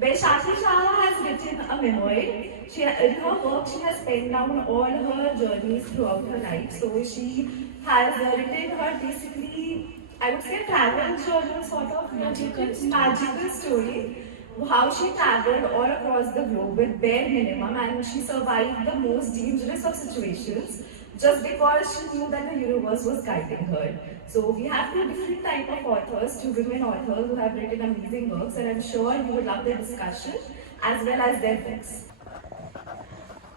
Baisakhi Saha has written a memoir. In her work, she has penned down all her journeys throughout her life. So she has written her basically, I would say, a travel journal sort of magical story. How she traveled all across the globe with bare minimum and she survived the most dangerous of situations just because she knew that the universe was guiding her. So we have two different type of authors, two women authors who have written amazing works, and I'm sure you would love their discussion as well as their books.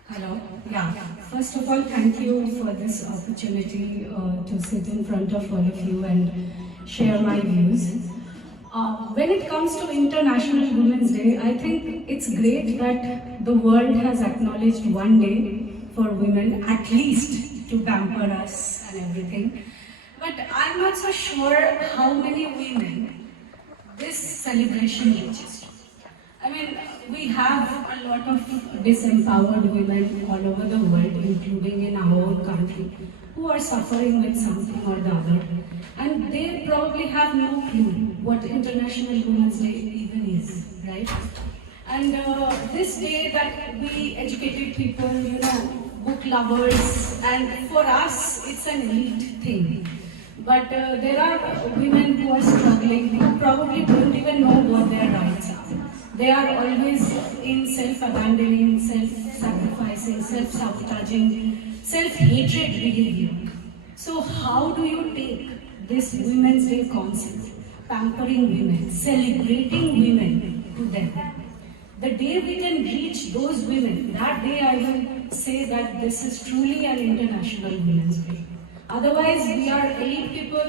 Hello. Yeah. First of all, thank you for this opportunity to sit in front of all of you and share my views. When it comes to International Women's Day, I think it's great that the world has acknowledged one day for women, at least to pamper us and everything. But I'm not so sure how many women this celebration reaches to. I mean, we have a lot of disempowered women all over the world, including in our own country, who are suffering with something or the other. And they probably have no clue what International Women's Day even is, right? And this day that we educated people, book lovers, and for us, it's an elite thing. But there are women who are struggling, who probably don't even know what their rights are. They are always in self-abandoning, self-sacrificing, self-sabotaging, self-hatred behavior. So how do you take this Women's Day concept, pampering women, celebrating women to them? The day we can reach those women, that day I will say that this is truly an International Women's Day. Otherwise, we are elite people,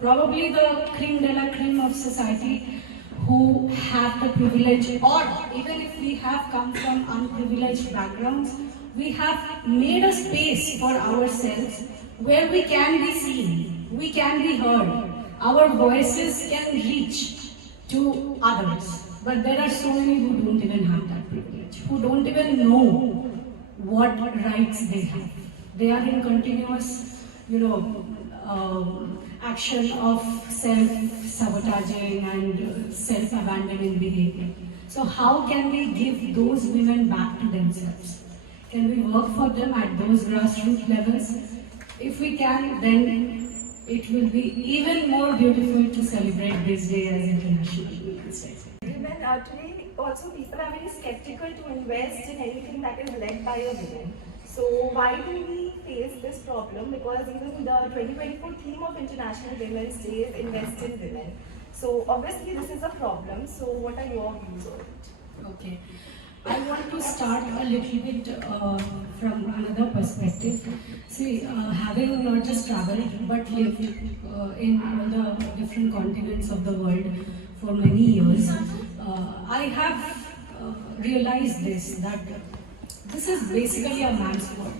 probably the creme de la creme of society, who have the privilege, or even if we have come from unprivileged backgrounds, we have made a space for ourselves where we can be seen, we can be heard, our voices can reach to others. But there are so many who don't even have that privilege, who don't even know what rights they have. They are in continuous action of self-sabotaging and self-abandoning behavior. So how can we give those women back to themselves? Can we work for them at those grassroots levels? If we can, then it will be even more beautiful to celebrate this day as International Women's Day. Women, today also people are very skeptical to invest in anything that is led by a woman. So why do we face this problem? Because even the 2024 theme of International Women's Day is Invest in Women. So obviously this is a problem. So what are your views on it? Okay. I want to start a little bit from another perspective. See, having not just traveled but lived in all the different continents of the world for many years, I have realized this, that this is basically a man's world,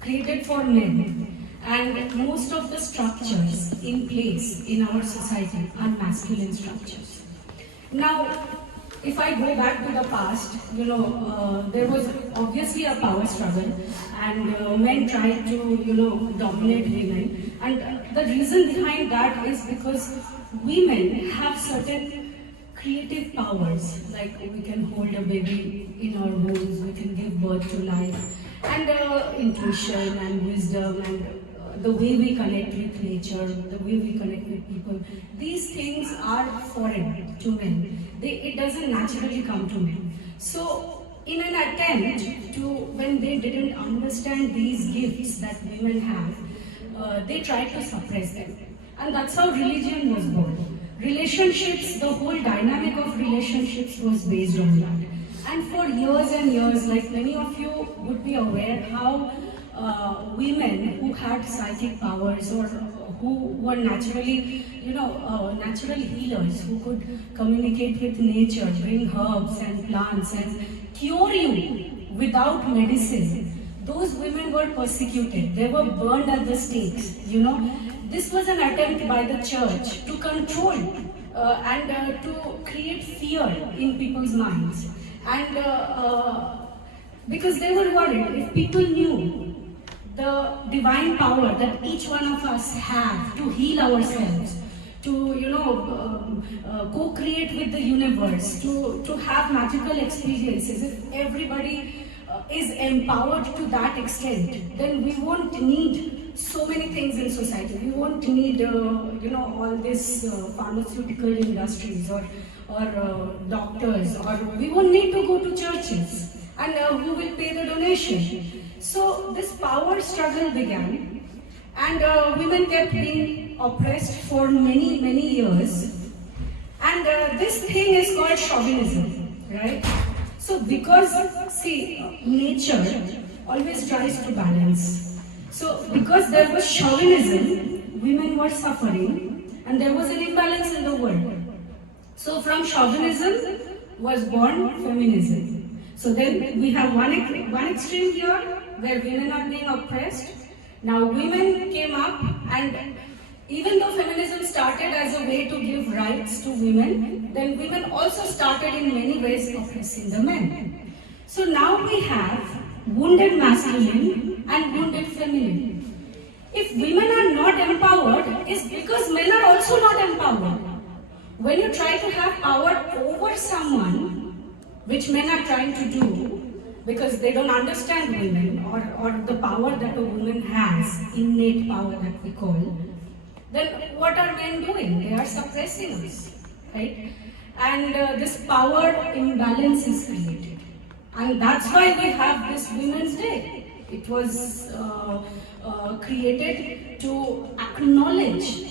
created for men, and most of the structures in place in our society are masculine structures. Now, if I go back to the past, there was obviously a power struggle, and men tried to, dominate women. And the reason behind that is because women have certain creative powers, like we can hold a baby in our wombs, we can give birth to life, and intuition and wisdom and the way we connect with nature, the way we connect with people. These things are foreign to men. It doesn't naturally come to men. So in an attempt to, when they didn't understand these gifts that women have, they tried to suppress them. And that's how religion was born. Relationships, the whole dynamic of relationships was based on that. And for years and years, like many of you would be aware how women who had psychic powers or who were naturally, natural healers, who could communicate with nature, bring herbs and plants and cure you without medicine, those women were persecuted. They were burned at the stakes, This was an attempt by the church to control and to create fear in people's minds. And because they were worried, if people knew the divine power that each one of us have to heal ourselves, to co-create with the universe, to have magical experiences. If everybody is empowered to that extent, then we won't need so many things in society. We won't need all this pharmaceutical industries or doctors, or we won't need to go to churches, and who will pay the donation. So this power struggle began, and women kept being oppressed for many, many years. And this thing is called chauvinism, right? So because, see, nature always tries to balance. So because there was chauvinism, women were suffering, and there was an imbalance in the world. So from chauvinism was born feminism. So then we have one extreme here, where women are being oppressed. Now women came up, and even though feminism started as a way to give rights to women, then women also started in many ways oppressing the men. So now we have wounded masculine and wounded feminine. If women are not empowered, it's because men are also not empowered. When you try to have power over someone, which men are trying to do, because they don't understand women, or the power that a woman has, innate power that we call, then what are men doing? They are suppressing us, right? And this power imbalance is created. And that's why we have this Women's Day. It was created to acknowledge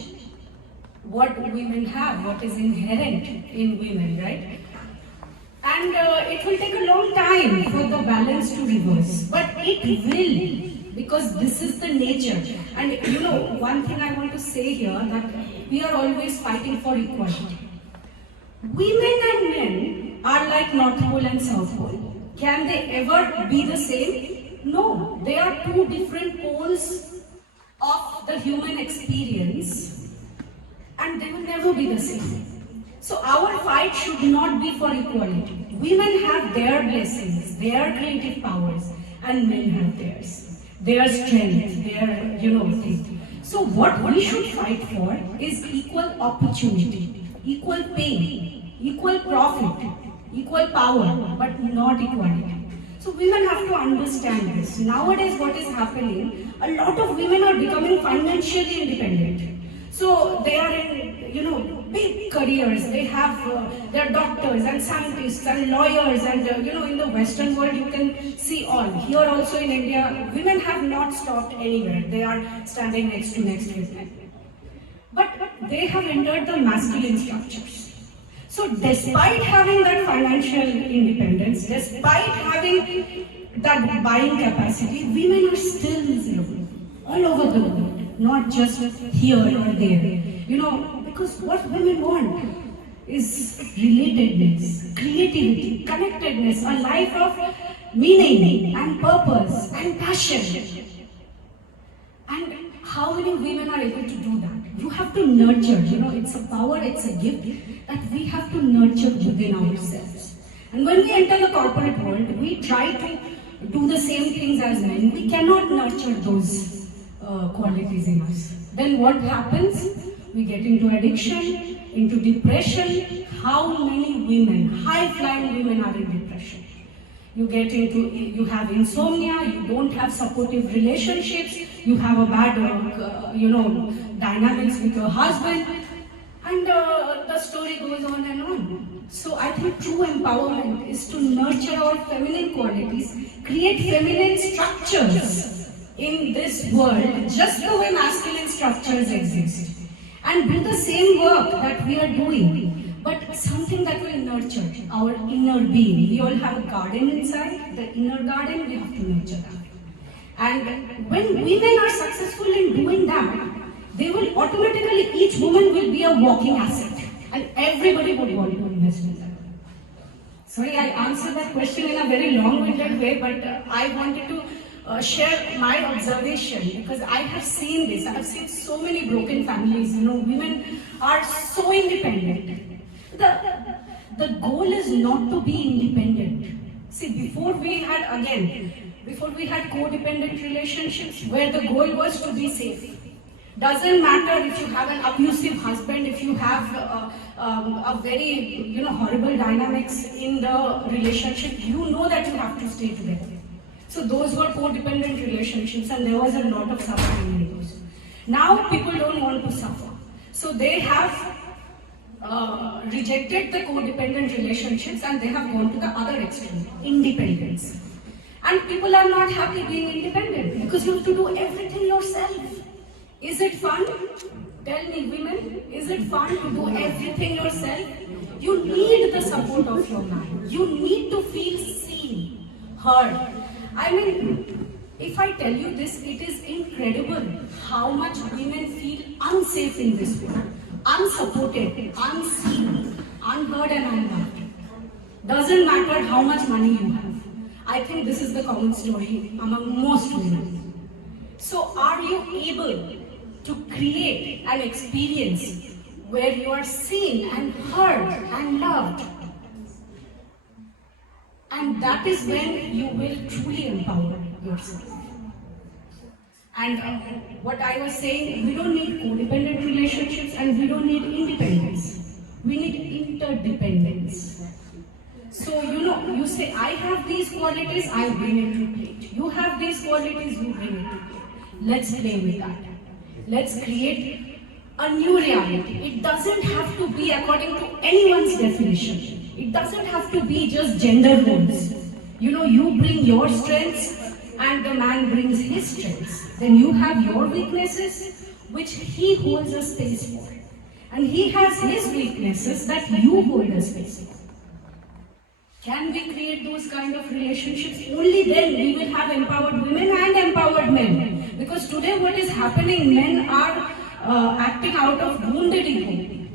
what women have, what is inherent in women, right? And it will take a long time for the balance to reverse, but it will, because this is the nature. And one thing I want to say here, that we are always fighting for equality. Women and men are like North Pole and South Pole. Can they ever be the same? No, they are two different poles of the human experience, and they will never be the same. So our fight should not be for equality. Women have their blessings, their creative powers, and men have theirs, their strength, their thing. So what we should fight for is equal opportunity, equal pay, equal profit, equal power, but not equality. So women have to understand this. Nowadays what is happening, a lot of women are becoming financially independent. So they are in, big careers. They have, they're doctors and scientists and lawyers, and in the Western world you can see all. Here also in India, women have not stopped anywhere. They are standing next to women. But they have entered the masculine structures. So despite having that financial independence, despite having that buying capacity, women are still miserable all over the world, not just here or there. Because what women want is relatedness, creativity, connectedness, a life of meaning and purpose and passion. And how many women are able to do that? You have to nurture, it's a power, it's a gift that we have to nurture within ourselves. And when we enter the corporate world, we try to do the same things as men. We cannot nurture those qualities in us. Then what happens? We get into addiction, into depression. How many women, high-flying women, are in depression? You have insomnia, you don't have supportive relationships, you have a bad, dynamics with your husband, and the story goes on and on. So I think true empowerment is to nurture our feminine qualities, create feminine structures in this world, just the way masculine structures exist. And do the same work that we are doing, but something that will nurture our inner being. We all have a garden inside, the inner garden, we have to nurture that. And when women are successful in doing that, they will automatically, each woman will be a walking asset, and everybody would want to invest in that. Sorry, I answered that question in a very long-winded way, but I wanted to share my observation, because I have seen this. I have seen so many broken families. Women are so independent. The goal is not to be independent. See, before we had codependent relationships where the goal was to be safe. Doesn't matter if you have an abusive husband, if you have a very horrible dynamics in the relationship, you know that you have to stay together. So those were codependent relationships, and there was a lot of suffering in those. Now people don't want to suffer, so they have rejected the codependent relationships and they have gone to the other extreme, independence. And people are not happy being independent because you have to do everything yourself. Is it fun? Tell me, women, is it fun to do everything yourself? You need the support of your man. You need to feel seen, heard. I mean, if I tell you this, it is incredible how much women feel unsafe in this world, unsupported, unseen, unheard and unloved. Doesn't matter how much money you have. I think this is the common story among most women. So are you able to create an experience where you are seen and heard and loved? And that is when you will truly empower yourself. And what I was saying, we don't need codependent relationships and we don't need independence. We need interdependence. So, you say, I have these qualities, I bring it to plate. You have these qualities, you bring it to plate. Let's play with that. Let's create a new reality. It doesn't have to be according to anyone's definition. It doesn't have to be just gender roles. You bring your strengths and the man brings his strengths. Then you have your weaknesses, which he holds a space for. And he has his weaknesses that you hold a space for. Can we create those kind of relationships? Only then we will have empowered women and empowered men. Because today what is happening, men are acting out of wounded ego.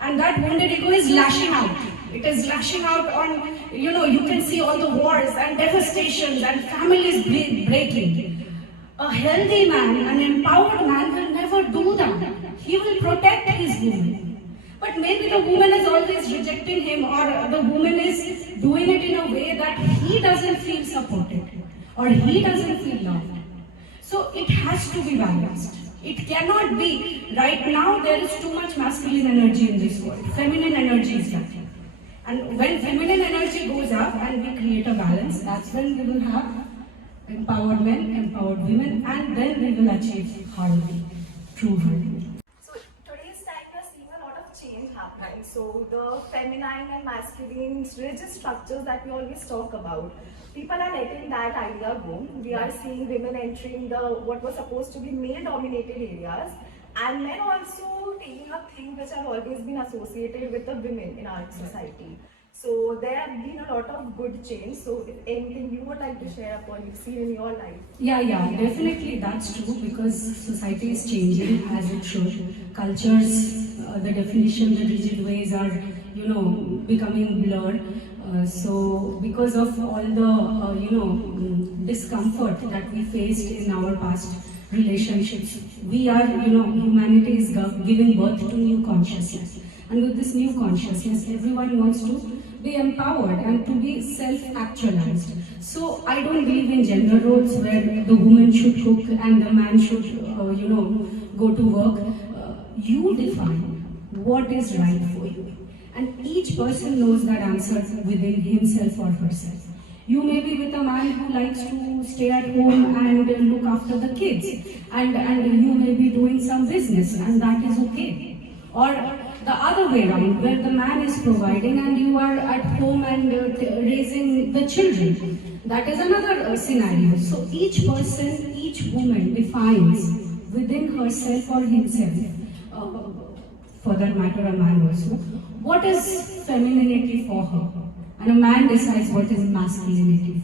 And that wounded ego is lashing out. It is lashing out on, you can see all the wars and devastations and families breaking. A healthy man, an empowered man will never do that. He will protect his woman. But maybe the woman is always rejecting him, or the woman is doing it in a way that he doesn't feel supported or he doesn't feel loved. So it has to be balanced. It cannot be, right now there is too much masculine energy in this world. Feminine energy is lacking. And when feminine energy goes up and we create a balance, that's when we will have empowered men, empowered women, and then we will achieve harmony, true harmony. So today's time we are seeing a lot of change happening. So the feminine and masculine rigid structures that we always talk about, people are letting that idea go. We are seeing women entering the what was supposed to be male-dominated areas, and men also taking up things which have always been associated with the women in our society. So there have been a lot of good change. So if anything you would like to share upon you've seen in your life? Yeah, definitely that's true, because society is changing as it should. Cultures, the definition, the rigid ways are, becoming blurred. So because of all the, discomfort that we faced in our past relationships, we are, humanity is giving birth to new consciousness. And with this new consciousness, everyone wants to be empowered and to be self-actualized. So I don't believe in gender roles where the woman should cook and the man should, go to work. You define what is right for you. And each person knows that answer within himself or herself. You may be with a man who likes to stay at home and look after the kids, and you may be doing some business, and that is okay. Or the other way around, where the man is providing and you are at home and raising the children. That is another scenario. So each person, each woman defines within herself or himself, for that matter a man also, what is femininity for her. And a man decides what is masculinity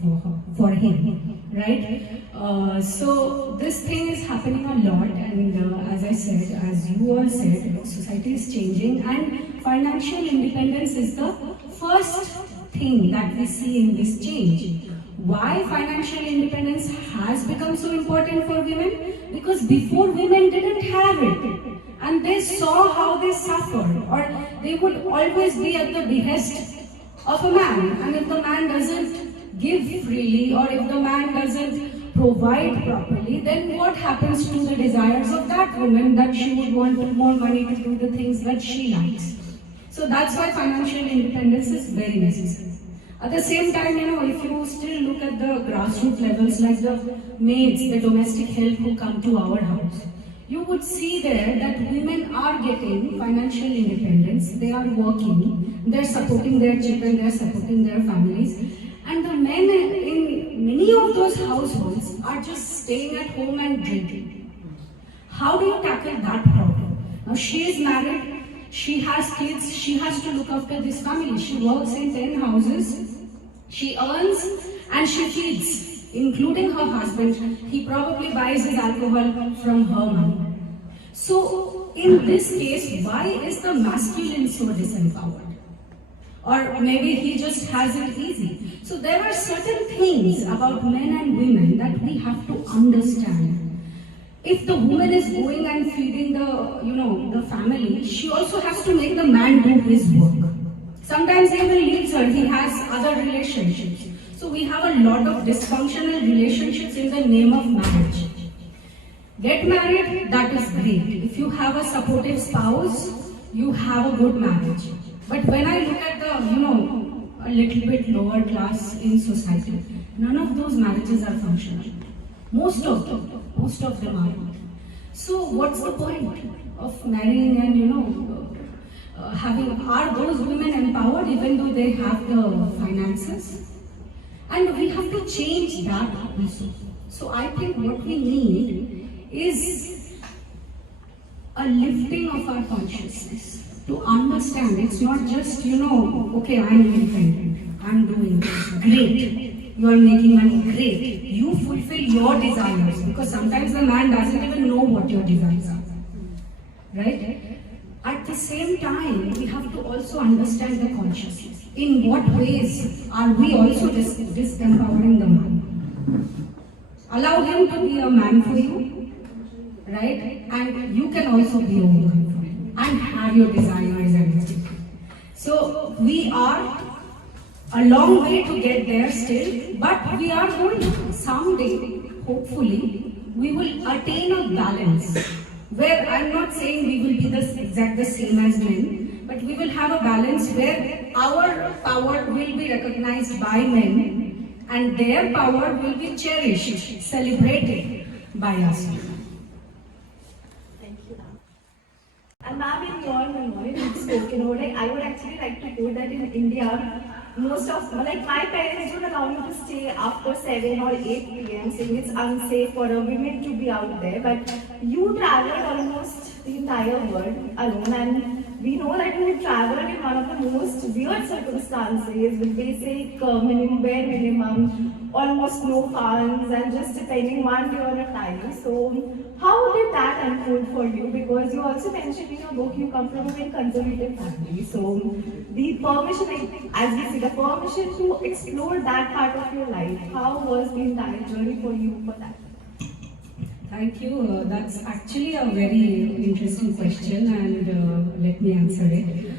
for him, right? So this thing is happening a lot, and as I said, as you all said, society is changing, and financial independence is the first thing that we see in this change. Why financial independence has become so important for women? Because before, women didn't have it, and they saw how they suffered, or they would always be at the behest of a man. And if the man doesn't give freely, or if the man doesn't provide properly, then what happens to the desires of that woman, that she would want more money to do the things that she likes? So that's why financial independence is very necessary. At the same time, if you still look at the grassroots levels, like the maids, the domestic help who come to our house, you would see there that women are getting financial independence, they are working, they're supporting their children, they're supporting their families, and the men in many of those households are just staying at home and drinking. How do you tackle that problem? Now she is married, she has kids, she has to look after this family. She works in 10 houses, she earns and she feeds, including her husband. He probably buys his alcohol from her money. So, in this case, why is the masculine so disempowered? Or maybe he just has it easy. So there are certain things about men and women that we have to understand. If the woman is going and feeding the family, she also has to make the man do his work. Sometimes he even leaves her, he has other relationships. So we have a lot of dysfunctional relationships in the name of marriage. Get married, that is great. If you have a supportive spouse, you have a good marriage. But when I look at the, a little bit lower class in society, none of those marriages are functional. Most of them are not. So what's the point of marrying and are those women empowered even though they have the finances? And we have to change that also. So I think what we need is a lifting of our consciousness to understand it's not just, okay, I'm independent, I'm doing this, great. You are making money, great. You fulfill your desires, because sometimes the man doesn't even know what your desires are. Right? At the same time, we have to also understand the consciousness. In what ways are we also disempowering the man? Allow him to be a man for you, right? And you can also be a woman for him and have your desires and everything. So we are a long way to get there still, but we are going. Someday, hopefully, we will attain a balance where I'm not saying we will be the same as men, but we will have a balance where our power will be recognized by men and their power will be cherished, celebrated by us. Thank you. And ma'am, in your memoir, you've spoken about, I would actually like to quote that in India, most of, my parents don't allow me to stay after 7 or 8 p.m. saying it's unsafe for a woman to be out there. But you traveled almost the entire world alone, and we know that you traveled in one of the most weird circumstances with basic bare minimum, almost no funds, and just depending one day on a time. So how did that unfold for you? Because you also mentioned in your book you come from a very conservative family. So the permission, as we see, the permission to explore that part of your life, how was the entire journey for you for that? Thank you. That's actually a very interesting question, and let me answer it.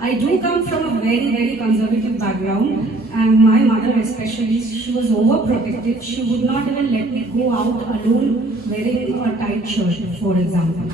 I do come from a very, very conservative background, and my mother especially, she was overprotective. She would not even let me go out alone wearing a tight shirt, for example.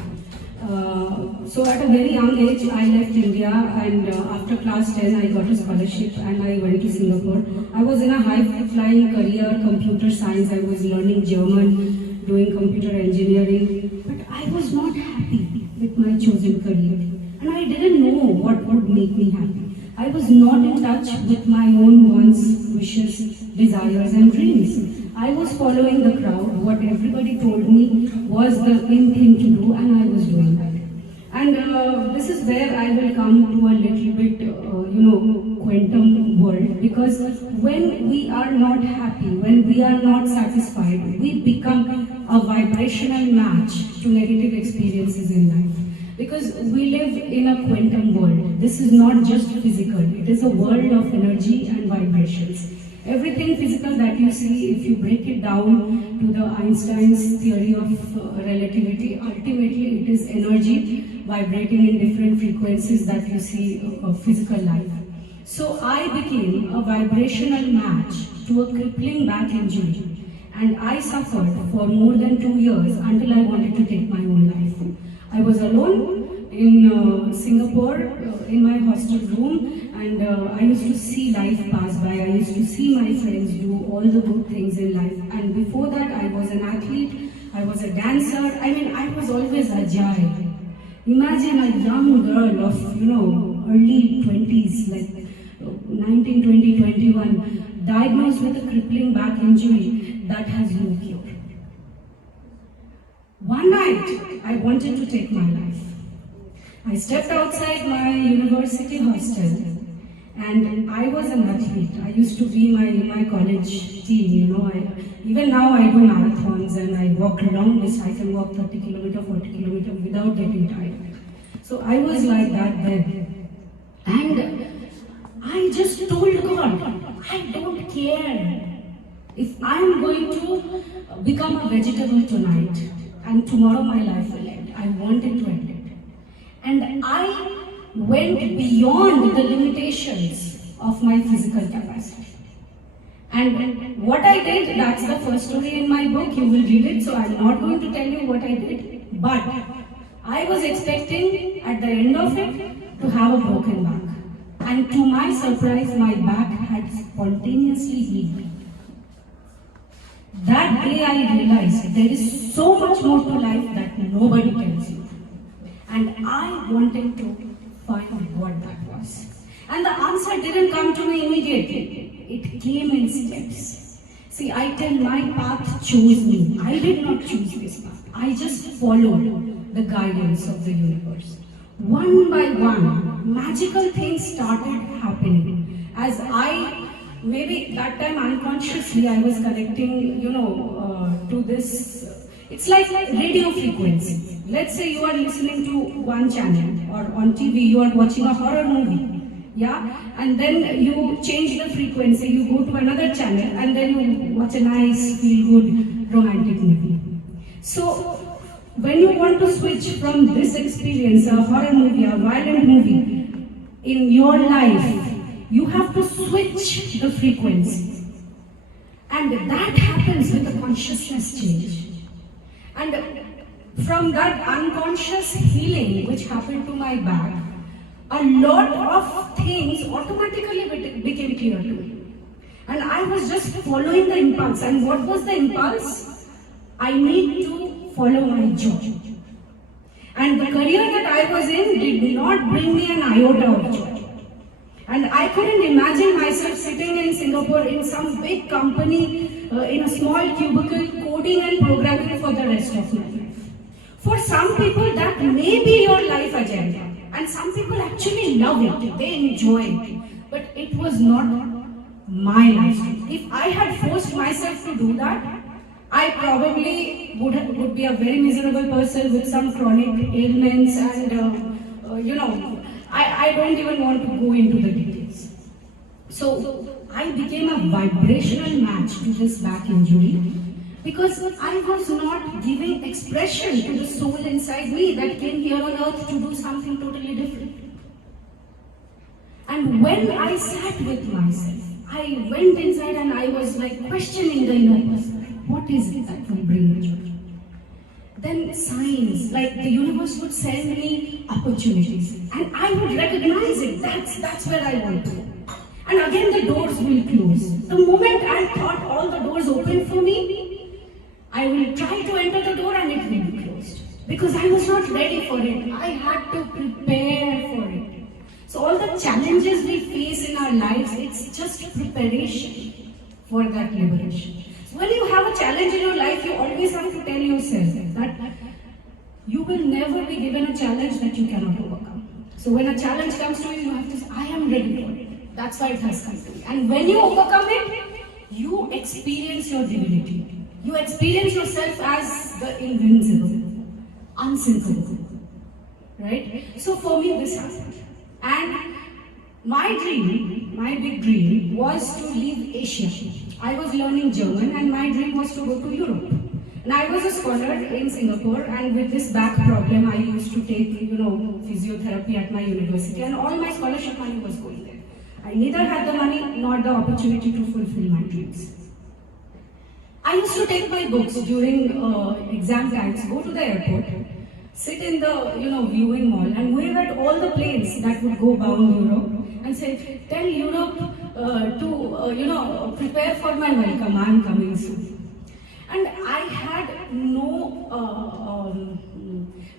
So at a very young age, I left India, and after class 10, I got a scholarship and I went to Singapore. I was in a high-flying career, computer science. I was learning German, doing computer engineering, but I was not happy with my chosen career. And I didn't know what would make me happy. I was not in touch with my own wants, wishes, desires and dreams. I was following the crowd. What everybody told me was the in thing to do, and I was doing that. And this is where I will come to a little bit, quantum world, because when we are not happy, when we are not satisfied, we become a vibrational match to negative experiences in life. Because we live in a quantum world. This is not just physical, it is a world of energy and vibrations. Everything physical that you see, if you break it down to the Einstein's theory of relativity, ultimately it is energy vibrating in different frequencies that you see of physical life. So I became a vibrational match to a crippling back injury. And I suffered for more than 2 years until I wanted to take my own life. I was alone in Singapore in my hostel room, and I used to see life pass by. I used to see my friends do all the good things in life. And before that, I was an athlete, I was a dancer. I mean, I was always agile. Imagine a young girl of, early 20s, like 19, 20, 21, diagnosed with a crippling back injury that has no cure. One night, I wanted to take my life. I stepped outside my university hostel, and I was an athlete. I used to be in my college team, even now I do marathons and I walk long distance. I can walk 30 kilometer, 40 kilometer without getting tired. So I was like that then. And I just told God, I don't care if I'm going to become a vegetable tonight and tomorrow my life will end. I wanted to end it. And I went beyond the limitations of my physical capacity. And what I did, that's the first story in my book, you will read it, so I'm not going to tell you what I did. But I was expecting at the end of it to have a broken back. And to my surprise, my back had spontaneously healed. That day I realized there is so much more to life that nobody tells you. And I wanted to find what that was. And the answer didn't come to me immediately. It came in steps. See, I tell my path chose me. I did not choose this path. I just followed the guidance of the universe. One by one, magical things started happening. As maybe that time unconsciously, I was connecting, to this. It's like radio frequency. Let's say you are listening to one channel, or on TV you are watching a horror movie. Yeah, and then you change the frequency, you go to another channel, and then you watch a nice, feel-good, romantic movie. So, when you want to switch from this experience, a horror movie, a violent movie, in your life, you have to switch the frequency. And that happens with a consciousness change. And from that unconscious healing which happened to my back, a lot of things automatically became clear to me. And I was just following the impulse. And what was the impulse? I need to follow my joy. And the career that I was in did not bring me an iota of joy. And I couldn't imagine myself sitting in Singapore in some big company, in a small cubicle, coding and programming for the rest of my life. For some people, that may be your life agenda. And some people actually love it, they enjoy it. But it was not my life. If I had forced myself to do that, I probably would be a very miserable person with some chronic ailments, and I don't even want to go into the details. So I became a vibrational match to this back injury because I was not giving expression to the soul inside me that came here on earth to do something totally different. And when I sat with myself, I went inside and I was like questioning the inner person. What is it that will bring me joy? Then signs, like the universe would send me opportunities, and I would recognize it. That's where I want to go. And again the doors will close. The moment I thought all the doors open for me, I will try to enter the door and it will be closed. Because I was not ready for it. I had to prepare for it. So all the challenges we face in our lives, it's just preparation for that liberation. When you have a challenge in your life, you always have to tell yourself that you will never be given a challenge that you cannot overcome. So when a challenge comes to you, you have to say, I am ready for it. That's why it has come to me. And when you overcome it, you experience your divinity. You experience yourself as the invincible, unsinkable. Right? So for me, this happened. And my dream, my big dream, was to leave Asia. I was learning German and my dream was to go to Europe. And I was a scholar in Singapore, and with this back problem, I used to take, physiotherapy at my university, and all my scholarship money was going there. I neither had the money nor the opportunity to fulfill my dreams. I used to take my books during exam times, go to the airport, sit in the viewing mall, and wave at all the planes that would go bound Europe, and say, "Tell Europe to prepare for my welcome. I am coming soon." And I had no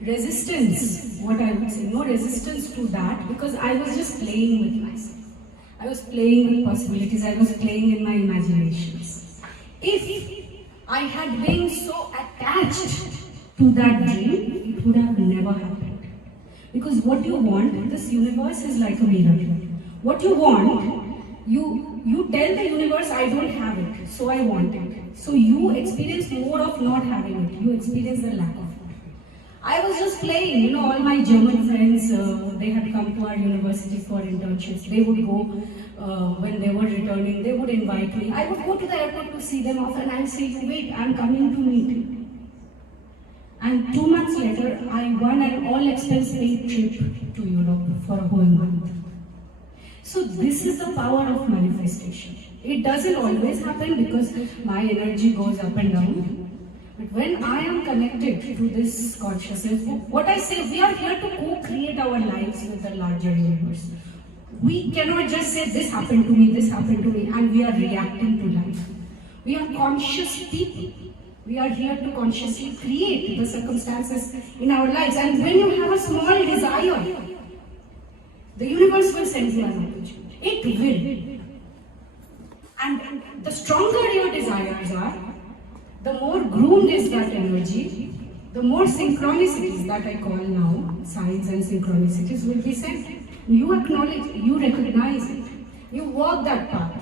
resistance. What I would say, no resistance to that, because I was just playing with myself. I was playing with possibilities. I was playing in my imaginations. If I had been so attached to that dream, it would have never happened. Because what you want, this universe is like a mirror. What you want, you tell the universe, I don't have it, so I want it. So you experience more of not having it. You experience the lack of it. I was just playing, all my German friends, they had come to our university for internships. They would go, when they were returning, they would invite me. I would go to the airport to see them off, and I'd say, "Wait, I'm coming to meet you." And 2 months later, I won an all-expense paid trip to Europe for a whole month. So this is the power of manifestation. It doesn't always happen because my energy goes up and down. But when I am connected to this consciousness, what I say, we are here to co-create our lives with the larger universe. We cannot just say, "This happened to me," and we are reacting to life. We are conscious people. We are here to consciously create the circumstances in our lives. And when you have a small desire, the universe will send you an opportunity. It will. And the stronger your desires are, the more groomed is that energy, the more synchronicities that I call now, signs and synchronicities will be sent. You acknowledge, you recognize it, you walk that path,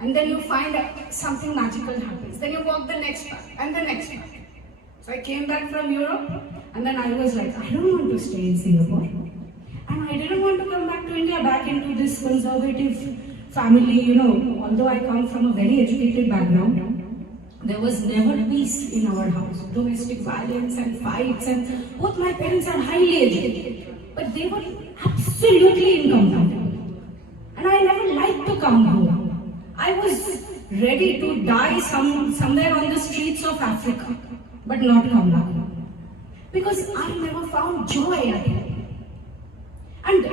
and then you find something magical happens. Then you walk the next path, and the next path. So I came back from Europe, and then I was like, I don't want to stay in Singapore. And I didn't want to come back to India, back into this conservative family, although I come from a very educated background. There was never peace in our house. Domestic violence and fights, and both my parents are highly educated, but they were absolutely incompatible. And I never liked to come home. I was ready to die somewhere on the streets of Africa, but not come back home. Because I never found joy at home. And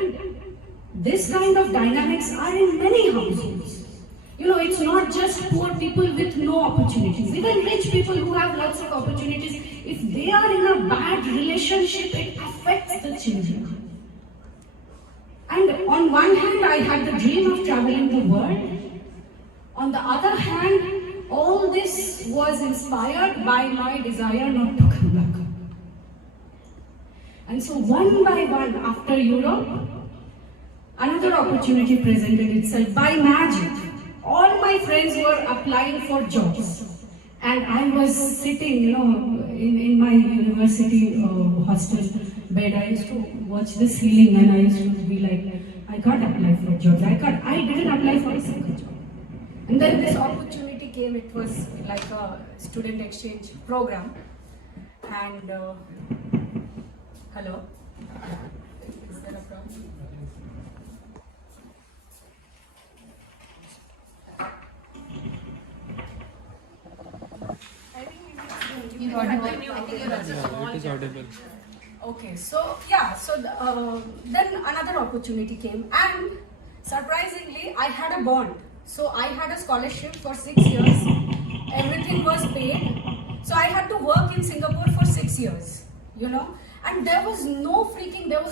this kind of dynamics are in many households. It's not just poor people with no opportunities. Even rich people who have lots of opportunities, if they are in a bad relationship, it affects the children. And on one hand, I had the dream of traveling the world. On the other hand, all this was inspired by my desire not to come back. And so one by one, after Europe, another opportunity presented itself by magic. All my friends were applying for jobs, and I was sitting, in my university hostel bed. I used to watch the ceiling, and I used to be like, I can't apply for jobs. I didn't apply for a single job. And then this opportunity came. It was like a student exchange program. And hello, is there a problem? It is audible. Okay, so then another opportunity came, and surprisingly, I had a bond. So I had a scholarship for 6 years. Everything was paid. So I had to work in Singapore for 6 years, and there was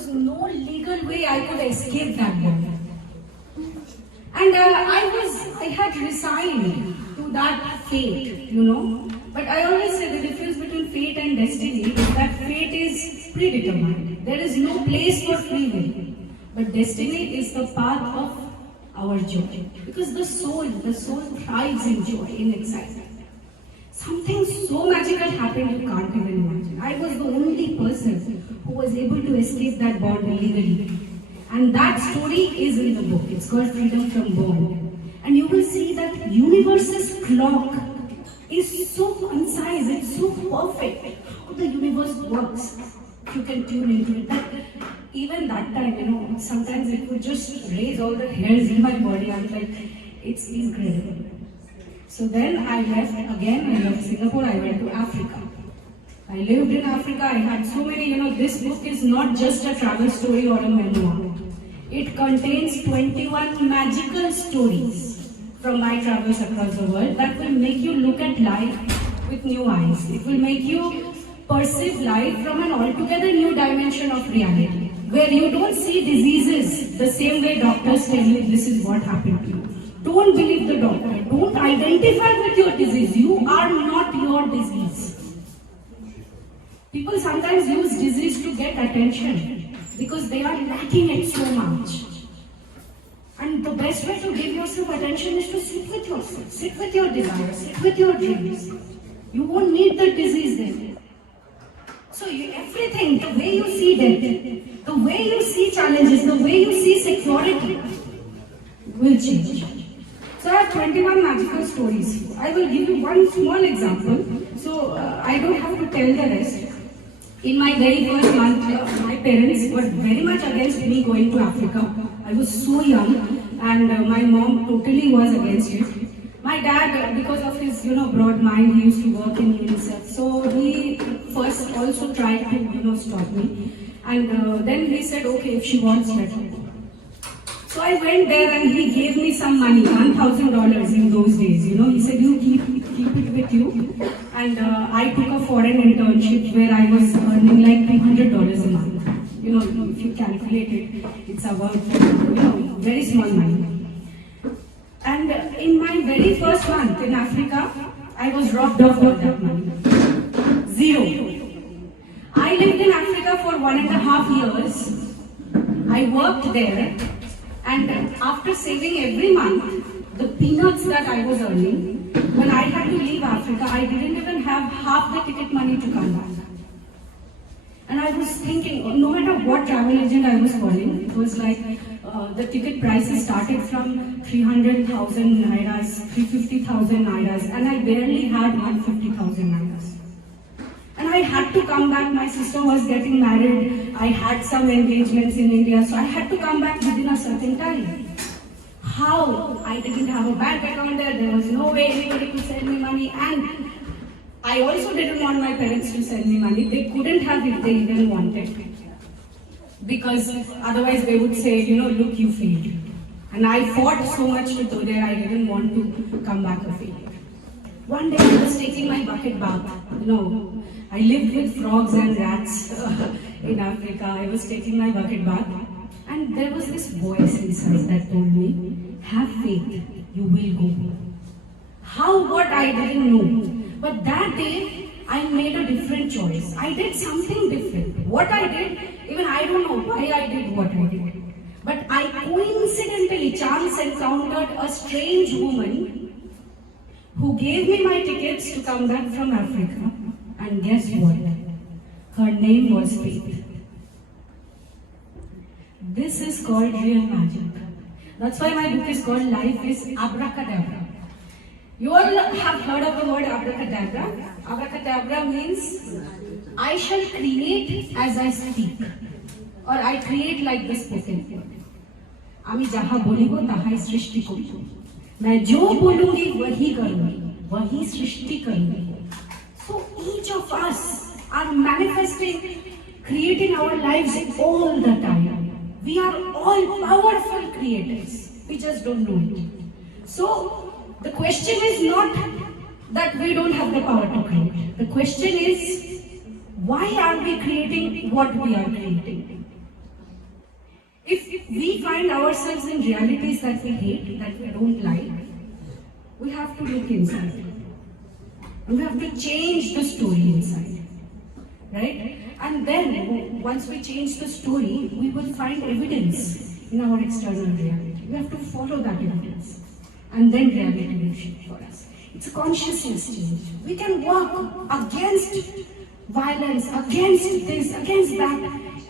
no legal way I could escape that bond. And I had resigned to that fate, But I always say the difference between fate and destiny is that fate is predetermined. There is no place for free will. But destiny is the path of our joy. Because the soul thrives in joy, in excitement. Something so magical happened you can't even imagine. I was the only person who was able to escape that bond illegally. And that story is in the book. It's called Freedom from Bond. And you will see that universe's clock is so concise, it's so perfect. How the universe works. You can tune into it. That even that time, sometimes it would just raise all the hairs in my body. I'm like, it's incredible. So then I left again, I left Singapore, I went to Africa. I lived in Africa, I had so many, this book is not just a travel story or a memoir. It contains 21 magical stories from my travels across the world that will make you look at life with new eyes. It will make you perceive life from an altogether new dimension of reality, where you don't see diseases the same way doctors tell you this is what happened to you. Don't believe the doctor. Don't identify with your disease. You are not your disease. People sometimes use disease to get attention because they are lacking it so much. And the best way to give yourself attention is to sit with yourself, sit with your desires, sit with your dreams. You won't need the disease then. So everything, the way you see death, the way you see challenges, the way you see security will change. So I have 21 magical stories. I will give you one small example. So I don't have to tell the rest. In my very first month, my parents were very much against me going to Africa. I was so young and my mom totally was against it. My dad, because of his broad mind, he used to work in UNICEF. So he first also tried to stop me. And then he said, okay, if she wants, let her. So I went there and he gave me some money, $1,000 in those days. He said, you keep it with you. And I took a foreign internship where I was earning like $200 a month. If you calculate it, it's about, very small money. And in my very first month in Africa, I was robbed of all that money. Zero. I lived in Africa for 1.5 years. I worked there. And after saving every month, the peanuts that I was earning, when I had to leave Africa, I didn't even have half the ticket money to come back. And I was thinking, no matter what travel agent I was calling, it was like the ticket prices started from 300,000 nairas, 350,000 nairas, and I barely had 150,000 nairas. And I had to come back. My sister was getting married. I had some engagements in India, so I had to come back within a certain time. How? I didn't have a bank account there. There was no way anybody could send me money. And I also didn't want my parents to send me money. They couldn't have if they even wanted. Because otherwise they would say, look, you failed. And I fought so much to go there, I didn't want to come back a failure. One day I was taking my bucket bath. I lived with frogs and rats in Africa. I was taking my bucket bath. And there was this voice inside that told me, have faith, you will go. How, what, I didn't know. But that day, I made a different choice. I did something different. What I did, even I don't know why I did what I did. But I coincidentally, chance encountered a strange woman who gave me my tickets to come back from Africa. And guess what? Her name was Faith. This is called real magic. That's why my book is called Life is Abracadabra. You all have heard of the word abracadabra. Abracadabra means I shall create as I speak. Or I create like the spoken word. আমি যাহা বলিব তাহাই সৃষ্টি করিব। मैं जो बोलूंगी वही करूंगी, वही सृष्टि करूंगी। So each of us are manifesting, creating our lives all the time. We are all powerful creators. We just don't know it. So the question is not that we don't have the power to create. The question is, why are we creating what we are creating? If we find ourselves in realities that we hate, that we don't like, we have to look inside. We have to change the story inside. Right? And then, once we change the story, we will find evidence in our external reality. We have to follow that evidence. And then reality will shift for us. It's a consciousness change. We can work against violence, against this, against that.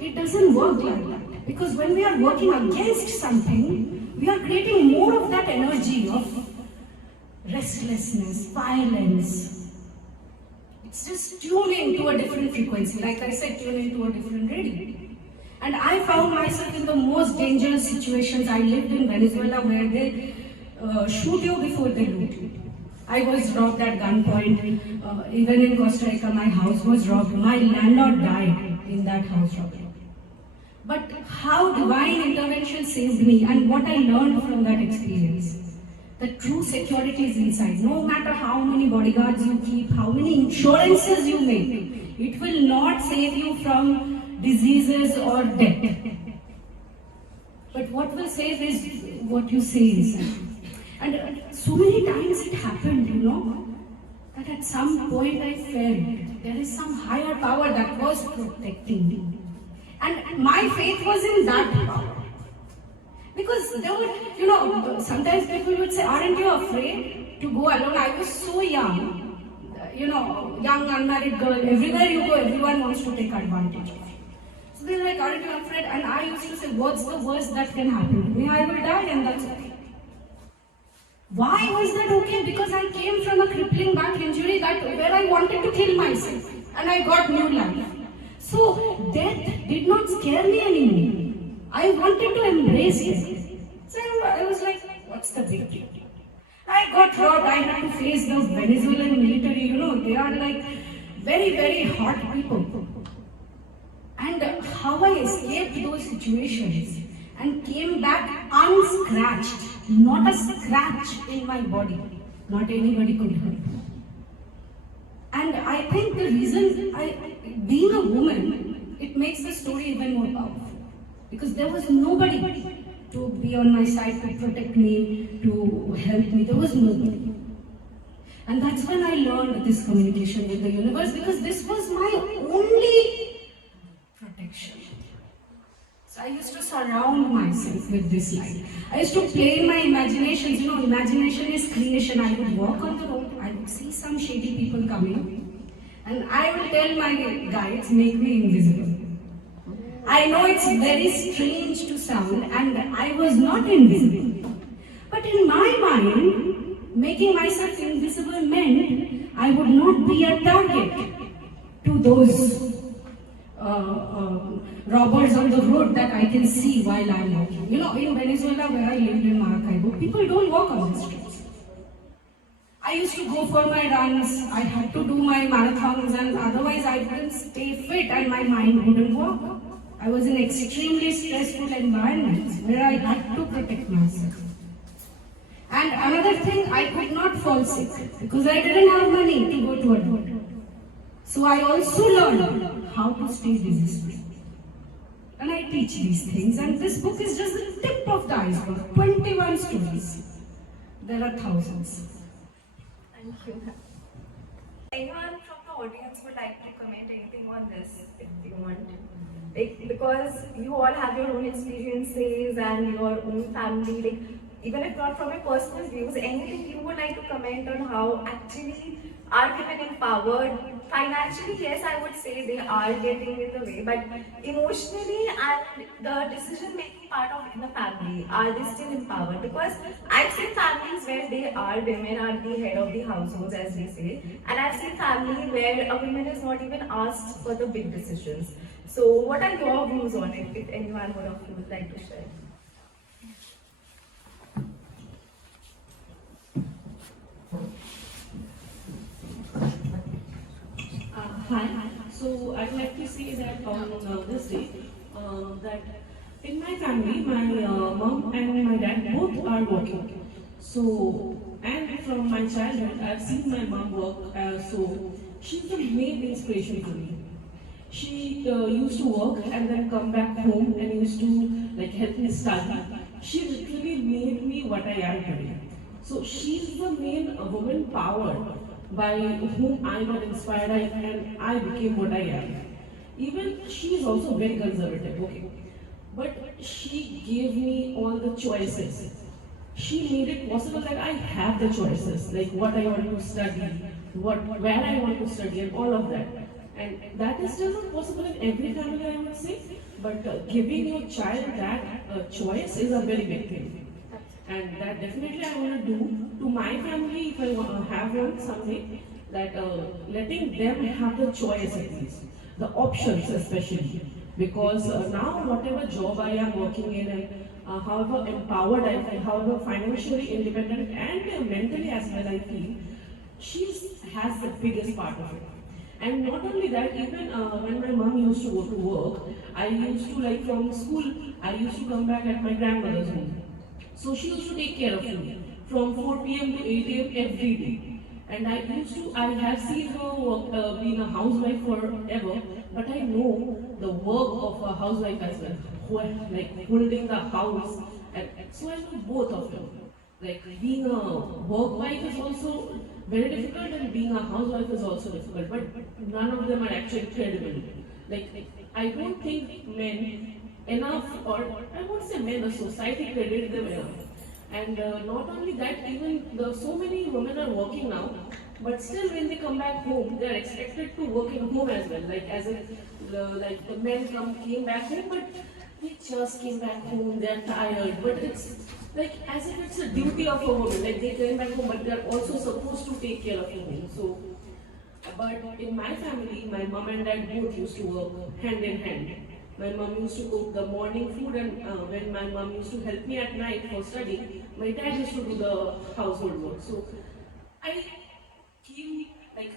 It doesn't work like that. Because when we are working against something, we are creating more of that energy of restlessness, violence. It's just tune into a different frequency. Like I said, tune into a different radio. And I found myself in the most dangerous situations. I lived in Venezuela where they shoot you before they loot you. I was robbed at gunpoint. Even in Costa Rica, my house was robbed. My landlord died in that house robbery. But how divine intervention saved me and what I learned from that experience. The true security is inside. No matter how many bodyguards you keep, how many insurances you make, it will not save you from diseases or death. But what will save is what you say inside. And so many times it happened, that at some point I felt there is some higher power that was protecting me. And my faith was in that power. Because there were, sometimes people would say, aren't you afraid to go alone? I was so young, young unmarried girl. Everywhere you go, everyone wants to take advantage of you. So they're like, aren't you afraid? And I used to say, what's the worst that can happen to me? I will die and that's okay. Why was that okay? Because I came from a crippling back injury where I wanted to kill myself. And I got new life. So death did not scare me anymore. I wanted to embrace it. So I was like, what's the big deal? I got robbed. I had to face the Venezuelan military. They are like very, very hot people. And how I escaped those situations and came back unscratched, not a scratch in my body. Not anybody could hurt. And I think the reason being a woman, it makes the story even more powerful. Because there was nobody to be on my side, to protect me, to help me. There was nobody. And that's when I learned this communication with the universe, because this was my only protection. So I used to surround myself with this light. I used to play in my imaginations. Imagination is creation. I would walk on the road, I would see some shady people coming, and I would tell my guides, make me invisible. I know it's very strange to sound, and I was not invisible. But in my mind, making myself invisible meant I would not be a target to those robbers on the road that I can see while I'm walking. In Venezuela, where I lived in Maracaibo, people don't walk on the streets. I used to go for my runs, I had to do my marathons, and otherwise I wouldn't stay fit and my mind wouldn't work. I was in extremely stressful environments where I had to protect myself. And another thing, I could not fall sick because I didn't have money to go to a doctor. So I also learned how to stay disease-free. And I teach these things, and this book is just the tip of the iceberg. 21 stories. There are thousands. Thank you. Anyone from the audience would like to comment anything on this, if you want? Because you all have your own experiences and your own family, even if not from your personal views, anything you would like to comment on how actually are women empowered? Financially, yes, I would say they are getting in the way, but emotionally and the decision-making part of in the family, are they still empowered? Because I've seen families where women are the head of the households, as we say, and I've seen families where a woman is not even asked for the big decisions. So, what are your views on it, if anyone would like to share? Hi. So I'd like to say that on this day, that in my family, my mom and my dad both are working. So, and from my childhood, I've seen my mom work. So she's the main inspiration for me. She used to work and then come back home and used to help me study. She literally made me what I am today. So she's the main woman power by whom I got inspired and I became what I am. Even she is also very conservative, okay. But she gave me all the choices. She made it possible that I have the choices, like what I want to study, where I want to study, and all of that. And that is still not possible in every family, I would say. But giving your child that choice is a very big thing. And that definitely I want to do to my family if I have one someday, that letting them have the choice at least, the options especially. Because now whatever job I am working in and however empowered I feel, however financially independent and mentally as well I feel, she has the biggest part of it. And not only that, even when my mom used to go to work, I used to, like from school, I used to come back at my grandmother's home. So she used to take care of me from 4 p.m. to 8 a.m. every day. And I have seen her work, being a housewife forever, but I know the work of a housewife as well, like holding the house. And so I know both of them. Like being a work wife is also very difficult and being a housewife is also difficult, but none of them are actually credible. Like I don't think men enough, or I won't say men, the society credit them enough. And not only that, even so many women are working now, but still when they come back home, they are expected to work in home as well. Like as if like the men came back home, but they just came back home, they are tired. But it's like as if it's a duty of a woman. Like they came back home, but they are also supposed to take care of the home. So, but in my family, my mom and dad both used to work hand in hand. My mom used to cook the morning food, and when my mom used to help me at night for studying, my dad used to do the household work. So I came, like,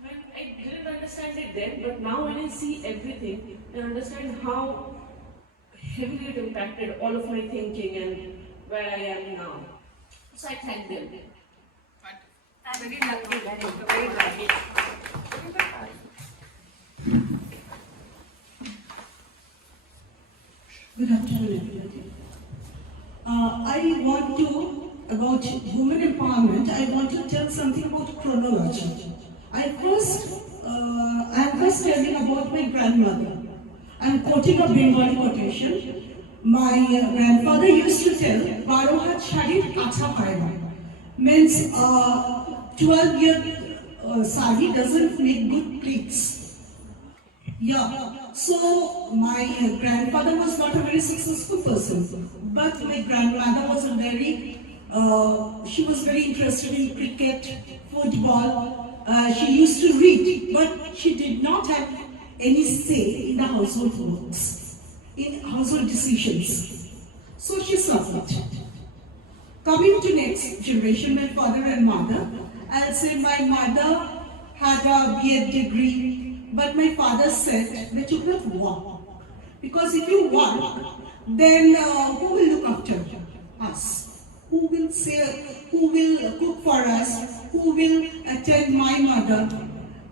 when I didn't understand it then, but now when I see everything, I understand how heavily it impacted all of my thinking and where I am now. So I thank them. I'm very lucky, very lucky. Good afternoon, everybody. About women empowerment, I want to tell something about chronology. I'm first telling about my grandmother. I'm quoting a Bengali quotation. My grandfather used to tell, "Baro hat sharir acha hoy na." Means 12-year sari doesn't make good pleats. Yeah, so my grandfather was not a very successful person, but my grandmother was she was very interested in cricket, football. She used to read, but she did not have any say in the household works, in household decisions. So she suffered. Coming to next generation, my father and mother, I'll say my mother had a B.Ed degree, but my father said that you cannot work. Because if you work, then who will look after us? Who will cook for us? Who will attend my mother?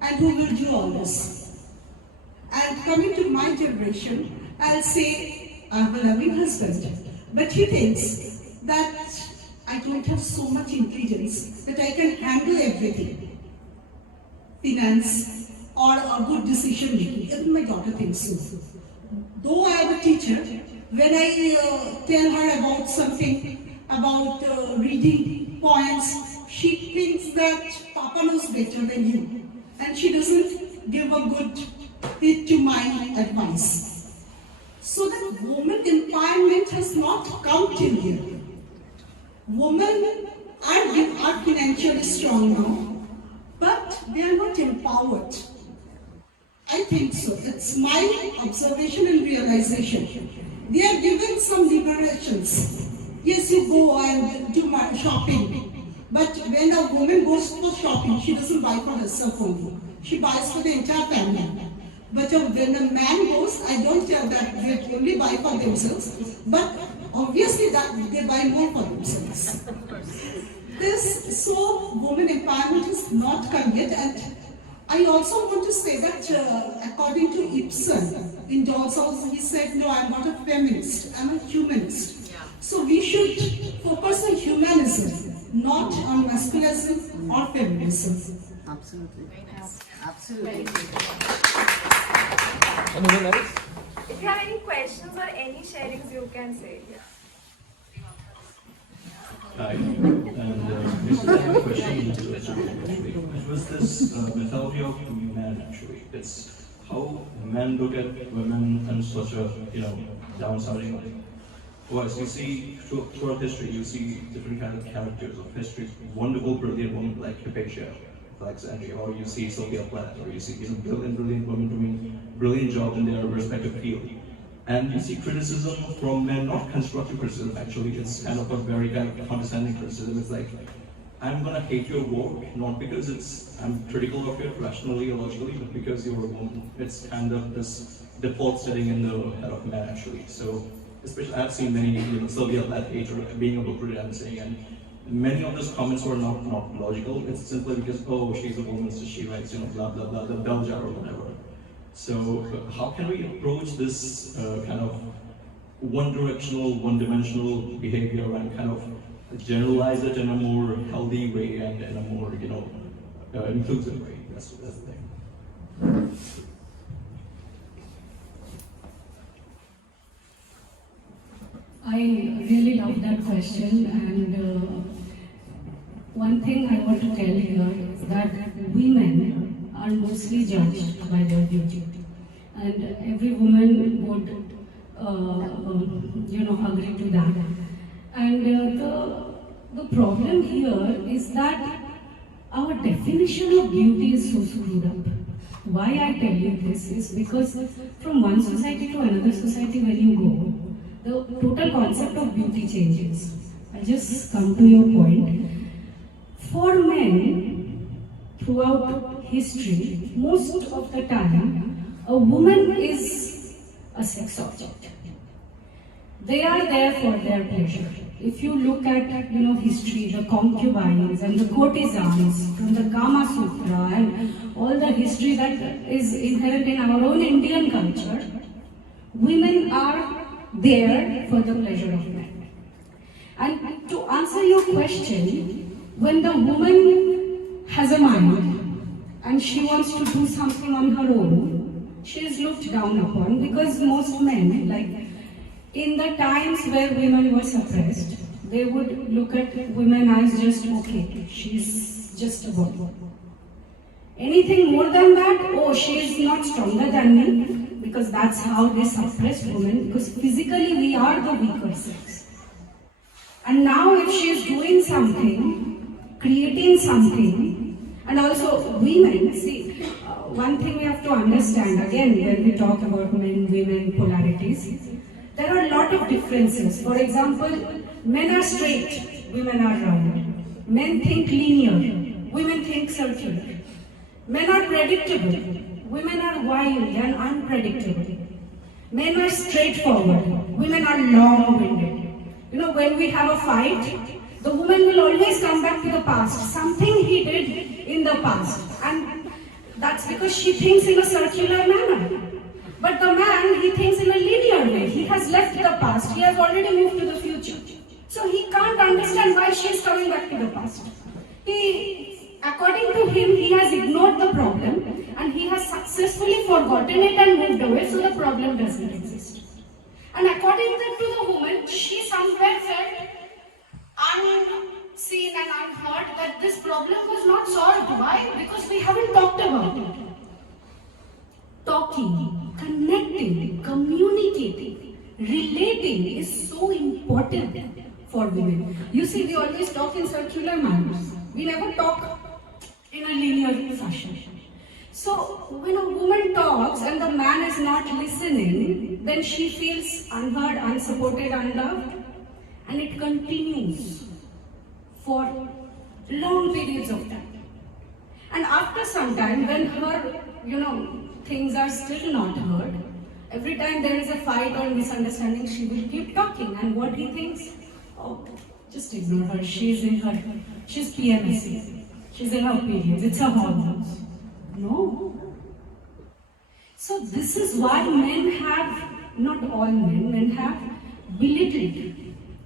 And who will do all this? And coming to my generation, I'll say I have a loving husband, but he thinks that I don't have so much intelligence that I can handle everything. Finance or a good decision making. Even my daughter thinks so. Though I am a teacher, when I tell her about something, about reading poems, she thinks that Papa knows better than you. And she doesn't give a good hit to my advice. So that woman empowerment has not come till here. Women are financially strong now, but they are not empowered. I think so. It's my observation and realization. They are given some liberations. Yes, you go and do my shopping. But when a woman goes for shopping, she doesn't buy for herself only. She buys for the entire family. But when a man goes, I don't tell that they only buy for themselves. But obviously that they buy more for themselves. So women empowerment is not come yet. And I also want to say that according to Ibsen, in Doll's House, he said, no, I'm not a feminist, I'm a humanist. Yeah. So we should focus on humanism, not on masculinism or feminism. Absolutely. Very nice. Absolutely. Anyone else? If you have any questions or any sharings, you can say. Yeah. Hi, and this is a question it was this mythology of men actually. It's how men look at women in such a downsizing voice. You see throughout history, you see different kind of characters of history. Wonderful, brilliant women like Hypatia, Alexandria, or you see Sylvia Plath, or you see brilliant women doing brilliant jobs in their respective field. And you see criticism from men, not constructive criticism actually, it's kind of a very kind of condescending criticism. It's like, I'm gonna hate your work, not because I'm critical of it rationally or logically, but because you're a woman. It's kind of this default setting in the head of man actually. So, especially I've seen many, Sylvia Plath hater being a book critic and saying, and many of those comments were not logical. It's simply because, oh, she's a woman, so she writes, blah blah blah, the bell jar or whatever. So, how can we approach this kind of one-directional, one-dimensional behavior and kind of generalize it in a more healthy way and in a more, inclusive way? That's the thing. I really love that question, and one thing I want to tell here is that women are mostly judged by their beauty, and every woman would, agree to that. And the problem here is that our definition of beauty is so screwed up. Why I tell you this is because from one society to another society, when you go, the total concept of beauty changes. I just come to your point. For men, throughout history, most of the time, a woman is a sex object. They are there for their pleasure. If you look at history, the concubines and the courtesans from the Kama Sutra and all the history that is inherent in our own Indian culture, women are there for the pleasure of men. And to answer your question, when the woman has a mind and she wants to do something on her own, she is looked down upon because most men, like in the times where women were suppressed, they would look at women as just, okay, she's just a boy. Anything more than that, oh, she is not stronger than me, because that's how they suppress women, because physically we are the weaker sex. And now if she is doing something, creating something, and also women, see, one thing we have to understand, again, when we talk about men, women, polarities, there are a lot of differences. For example, men are straight, women are round. Men think linear, women think circular. Men are predictable, women are wild and unpredictable. Men are straightforward, women are long-winded. When we have a fight, the woman will always come back to the past, something he did in the past. And that's because she thinks in a circular manner. But the man, he thinks in a linear way. He has left the past. He has already moved to the future. So he can't understand why she is coming back to the past. According to him, he has ignored the problem and he has successfully forgotten it and moved away, so the problem doesn't exist. And according to the woman, she somewhere felt unseen and unheard that this problem was not solved. Why? Because we haven't talked about it. Talking, connecting, communicating, relating is so important for women. You see, we always talk in circular manners. We never talk in a linear fashion. So, when a woman talks and the man is not listening, then she feels unheard, unsupported, unloved, and it continues for long periods of time. And after some time, when her, things are still not heard, every time there is a fight or misunderstanding, she will keep talking. And what he thinks, oh, just ignore her, she's PMS. She's in her periods, it's her hormones. No. So this is why men have, not all men have belittled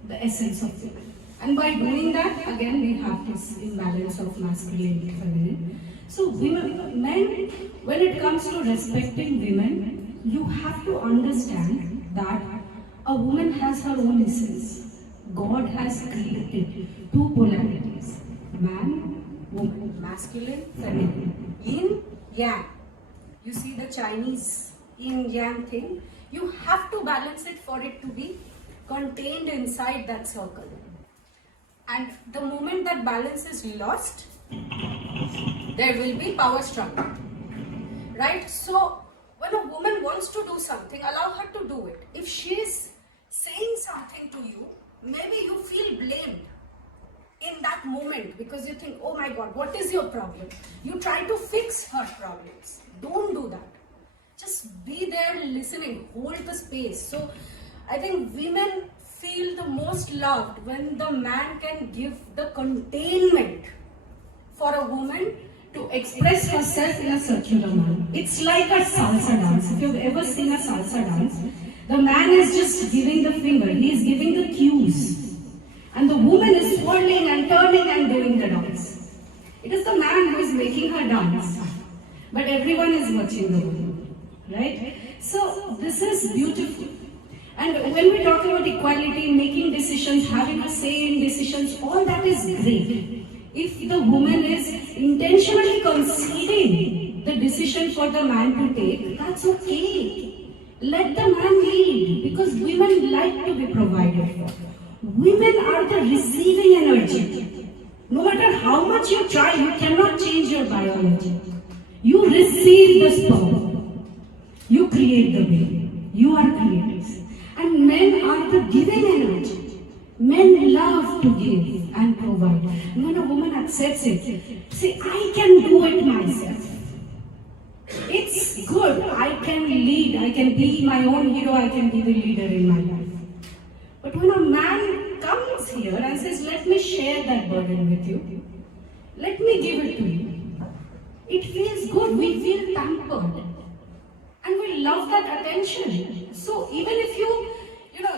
the essence of women. And by doing that, again we have this imbalance of masculine and feminine. So men, when it comes to respecting women, you have to understand that a woman has her own essence. God has created two polarities, man, woman, masculine, feminine, yin, yang. You see the Chinese yin yang thing? You have to balance it for it to be contained inside that circle. And the moment that balance is lost, there will be power struggle. Right? So, when a woman wants to do something, allow her to do it. If she is saying something to you, maybe you feel blamed. in that moment because you think, oh my God, what is your problem? You try to fix her problems. Don't do that. Just be there listening, hold the space. So I think women feel the most loved when the man can give the containment for a woman to express herself in a circular manner. It's like a salsa dance. If you've ever seen a salsa dance, the man is just giving the finger, he is giving the cues. And the woman is swirling and turning and doing the dance. It is the man who is making her dance. But everyone is watching the woman. Right? So this is beautiful. And when we talk about equality, making decisions, having a say in decisions, all that is great. If the woman is intentionally conceding the decision for the man to take, that's okay. Let the man lead, because women like to be provided for. Women are the receiving energy. No matter how much you try, you cannot change your biology. You receive the sperm. You create the baby. You are creators. And men are the giving energy. Men love to give and provide. And when a woman accepts it, see, I can do it myself. It's good. I can lead. I can be my own hero. I can be the leader in my life. But when a man comes here and says, let me share that burden with you, let me give it to you, it feels good. We feel pampered. And we love that attention. So even if you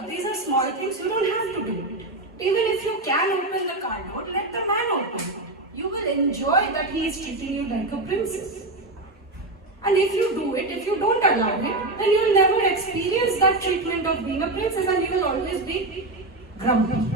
these are small things, you don't have to do it. Even if you can open the cardboard, let the man open it. You will enjoy that he is treating you like a princess. And if you do it, if you don't allow it, then you will never experience that treatment of being a princess, and you will always be grumpy.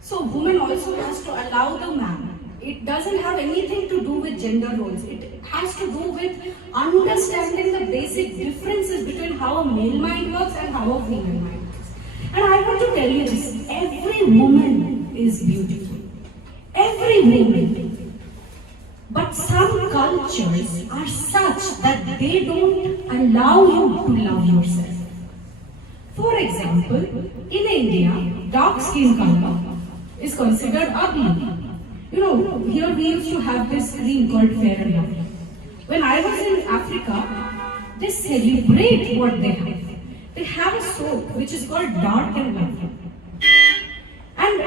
So woman also has to allow the man. It doesn't have anything to do with gender roles. It has to do with understanding the basic differences between how a male mind works and how a female mind works. And I want to tell you this, every woman is beautiful. Every woman. But some cultures are such that they don't allow you to love yourself. For example, in India, dark skin color is considered ugly. Here we used to have this cream called Fair and Lovely. When I was in Africa, they celebrate what they have. They have a soap which is called Dark and Lovely. And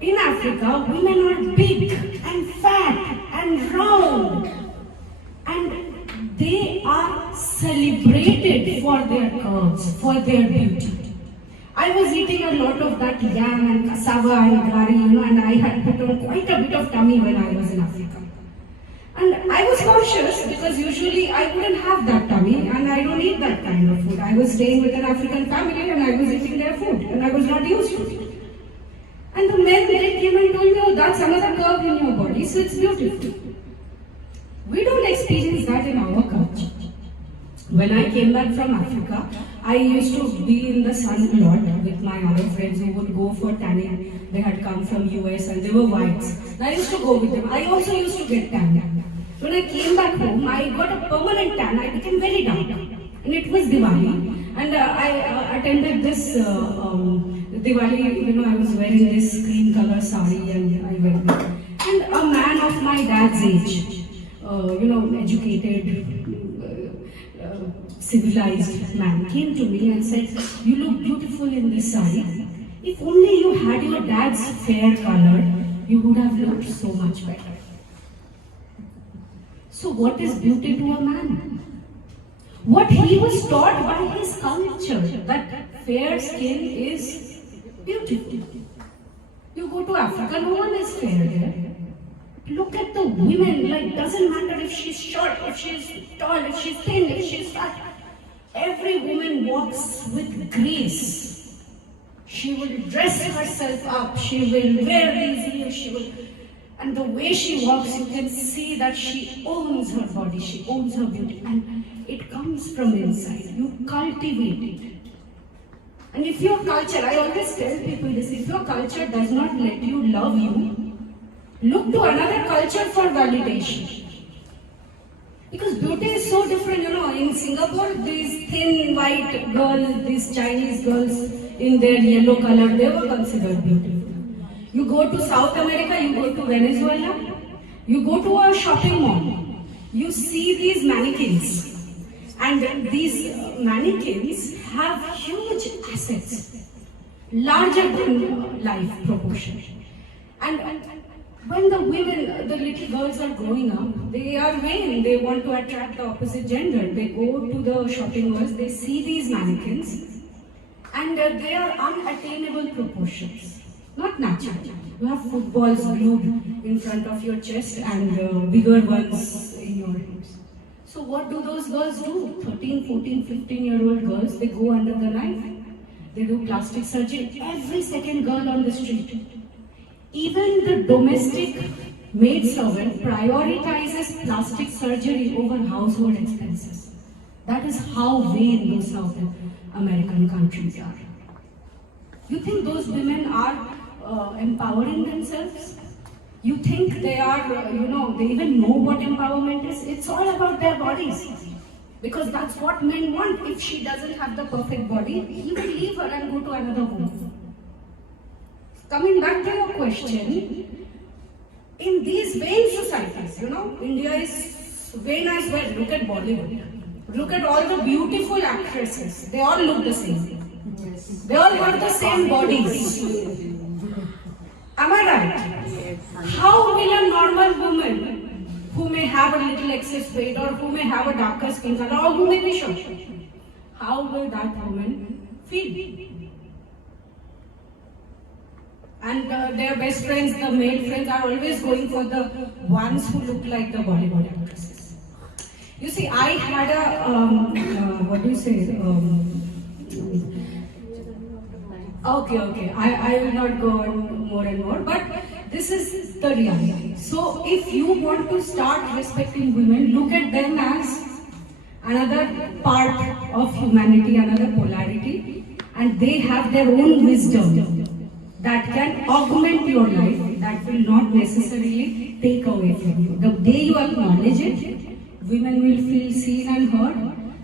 in Africa, women are big and fat and round. And they are celebrated for their curves, for their beauty. I was eating a lot of that yam and cassava and gari, and I had put on quite a bit of tummy when I was in Africa. And I was cautious because usually I wouldn't have that tummy and I don't eat that kind of food. I was staying with an African family and I was eating their food and I was not used to it. And the men, they came and told me, oh, that's another curve in your body, so it's beautiful. We don't experience that in our culture. When I came back from Africa, I used to be in the sun a lot with my other friends who would go for tanning. They had come from US and they were whites. And I used to go with them. I also used to get tan. When I came back home, I got a permanent tan. I became very dark. And it was Diwali. And I attended this Diwali, I was wearing this cream color sari and I went there. And a man of my dad's age, educated, civilized man came to me and said, you look beautiful in this sari. If only you had your dad's fair color, you would have looked so much better. So what is beauty to a man? What he was taught by his culture, that fair skin is beautiful. You go to Africa, no one is fair there. Look at the women, doesn't matter if she's short, if she's tall, if she's thin, if she's fat. Every woman walks with grace. She will dress herself up, she will wear these heels, and the way she walks, you can see that she owns her body, she owns her beauty, and it comes from inside. You cultivate it. And if your culture, I always tell people this, if your culture does not let you love you, look to another culture for validation. Because beauty is so different, in Singapore, these thin white girls, these Chinese girls, in their yellow color, they were considered beautiful. You go to South America, you go to Venezuela, you go to a shopping mall, you see these mannequins, and these mannequins have huge assets, larger than life proportion. And when the women, the little girls are growing up, they are vain, they want to attract the opposite gender. They go to the shopping malls, they see these mannequins, and they are unattainable proportions, not natural. You have footballs glued in front of your chest and bigger ones in your hips. So what do those girls do? 13, 14, 15-year-old girls, they go under the knife. They do plastic surgery. Every second girl on the street. Even the domestic maid servant prioritizes plastic surgery over household expenses. That is how vain those South American countries are. You think those women are empowering themselves? You think they are, they even know what empowerment is? It's all about their bodies. Because that's what men want. If she doesn't have the perfect body, he will leave her and go to another woman. Coming back to your question, in these vain societies, India is vain as well. Look at Bollywood. Look at all the beautiful actresses. They all look the same. Yes. They all have the same bodies. Am I right? How will a normal woman who may have a little excess weight or who may have a darker skin color or who may be short, how will that woman feel? And their best friends, the male friends, are always going for the ones who look like the Bollywood actresses. You see, I had a, okay, I will not go on more and more, but this is the reality. So if you want to start respecting women, look at them as another part of humanity, another polarity, and they have their own wisdom that can augment your life, that will not necessarily take away from you. The day you acknowledge it, women will feel seen and heard,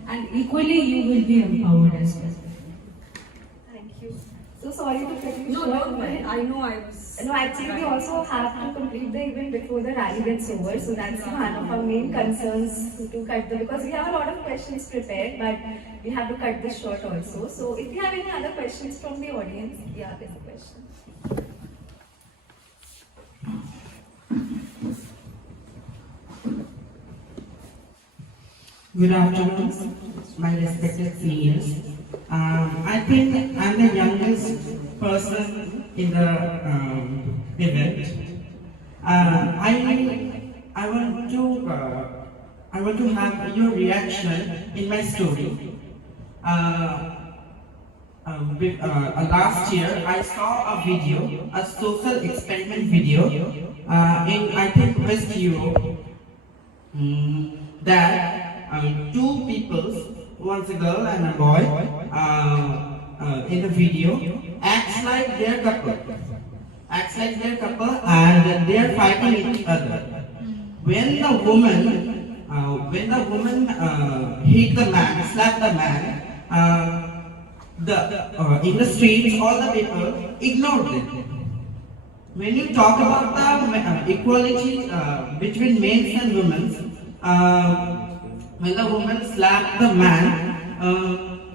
and equally you will be empowered as well. Thank you. So sorry to cut you No, short. don't worry. I know I was... No, actually we also have to complete the event before the rally gets over. So that's one of our main concerns to cut because we have a lot of questions prepared, but we have to cut this short also. So if you have any other questions from the audience, yeah, there's a question. Good afternoon, my respected seniors. I think I'm the youngest person in the event. I want to have your reaction in my story. Last year, I saw a video, a social experiment video in I think West Europe. That two people, one's a girl and a boy, in the video, acts like their couple, and they are fighting each other. When the woman hit the man, slapped the man, in the streets, all the people ignored it. When you talk about the equality between men and women, when the woman slapped the man,